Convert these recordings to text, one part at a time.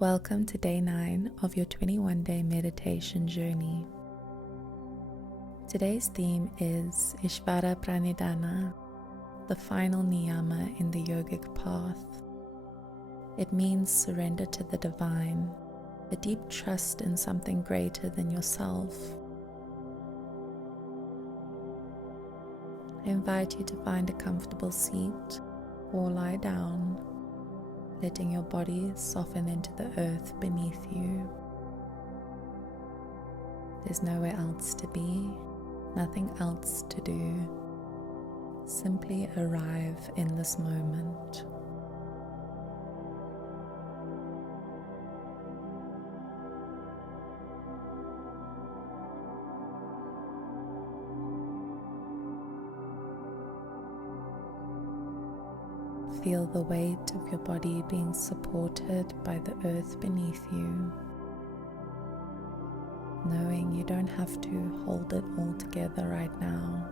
Welcome to day 9 of your 21-day meditation journey. Today's theme is Ishvara Pranidhana, the final niyama in the yogic path. It means surrender to the divine, a deep trust in something greater than yourself. I invite you to find a comfortable seat or lie down, letting your body soften into the earth beneath you. There's nowhere else to be, nothing else to do. Simply arrive in this moment. Feel the weight of your body being supported by the earth beneath you, knowing you don't have to hold it all together right now.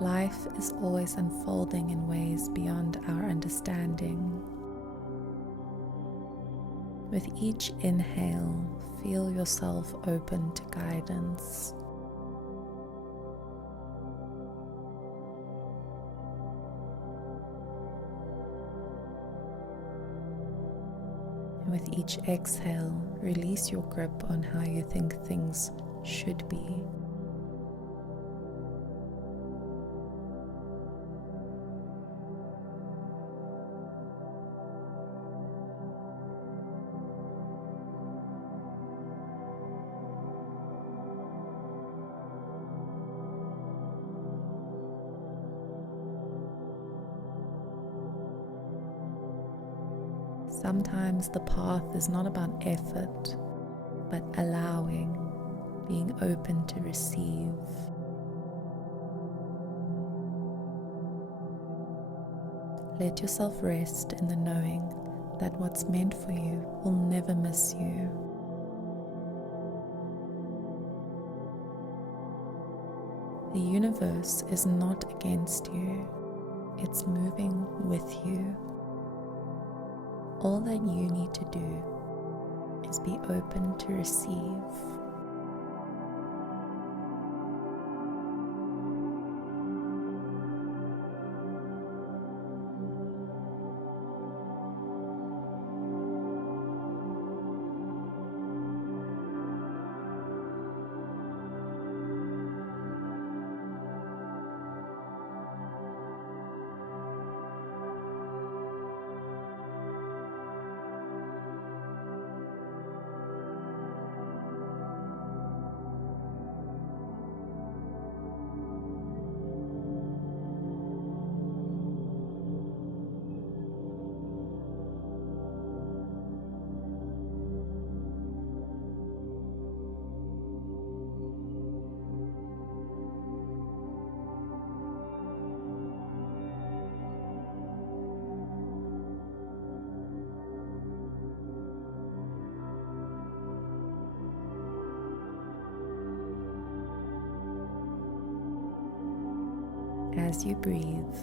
Life is always unfolding in ways beyond our understanding. With each inhale, feel yourself open to guidance. And with each exhale, release your grip on how you think things should be. Sometimes the path is not about effort, but allowing, being open to receive. Let yourself rest in the knowing that what's meant for you will never miss you. The universe is not against you, it's moving with you. All that you need to do is be open to receive. As you breathe,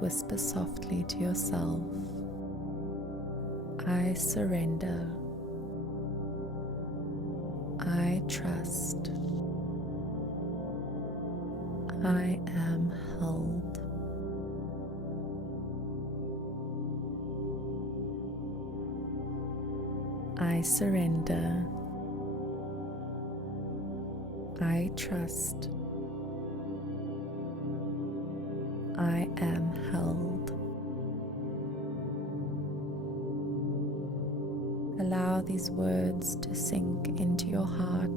whisper softly to yourself, I surrender, I trust, I am held. I surrender, I trust, I am held. Allow these words to sink into your heart.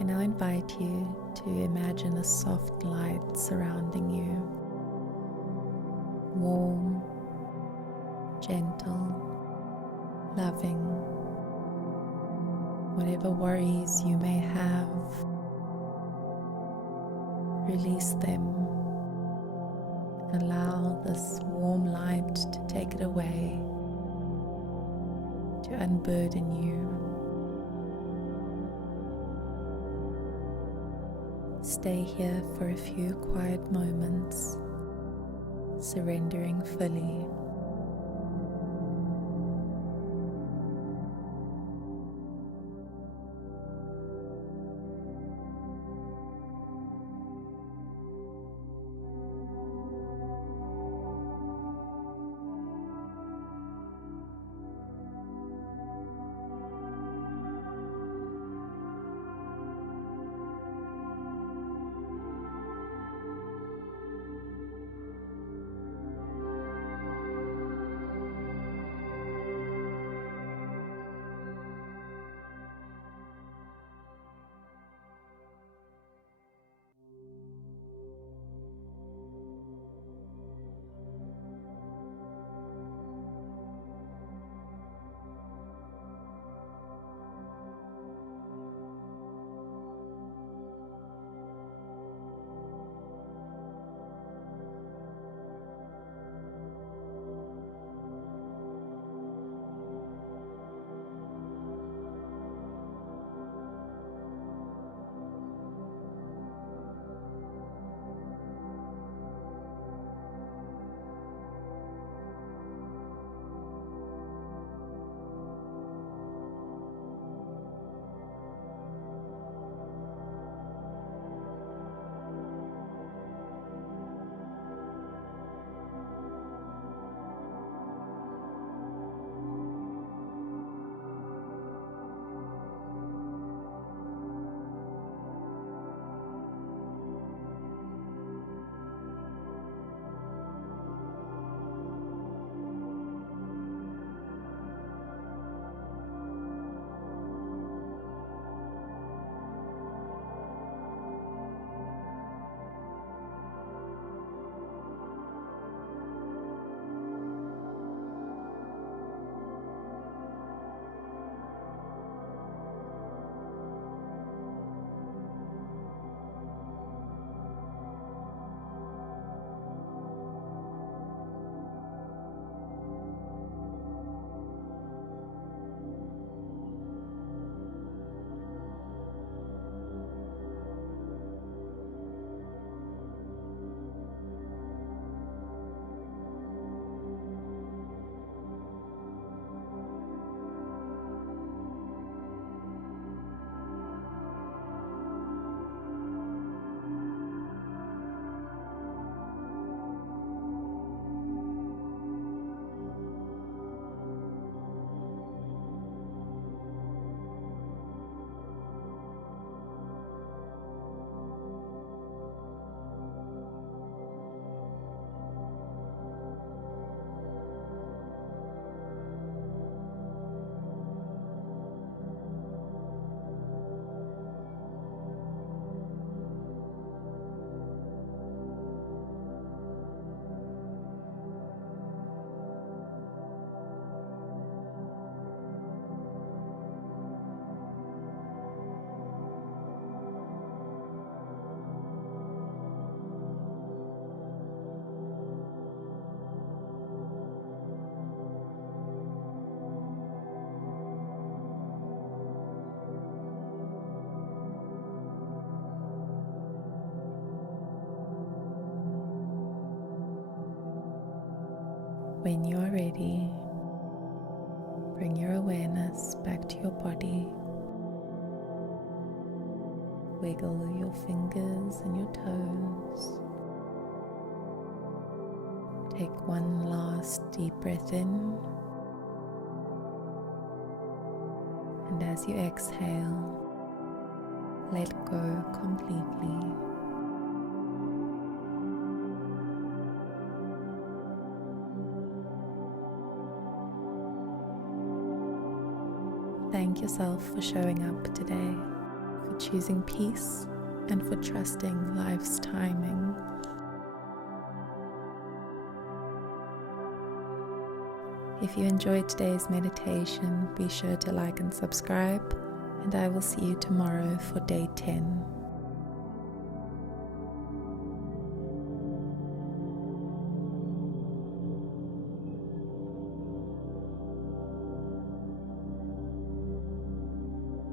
I now invite you to imagine a soft light surrounding you, warm, gentle, loving. Whatever worries you may have, release them. Allow this warm light to take it away, to unburden you. Stay here for a few quiet moments, surrendering fully. When you are ready, bring your awareness back to your body. Wiggle your fingers and your toes. Take one last deep breath in, and as you exhale, let go completely. Thank yourself for showing up today, for choosing peace, and for trusting life's timing. If you enjoyed today's meditation, be sure to like and subscribe, and I will see you tomorrow for day 10.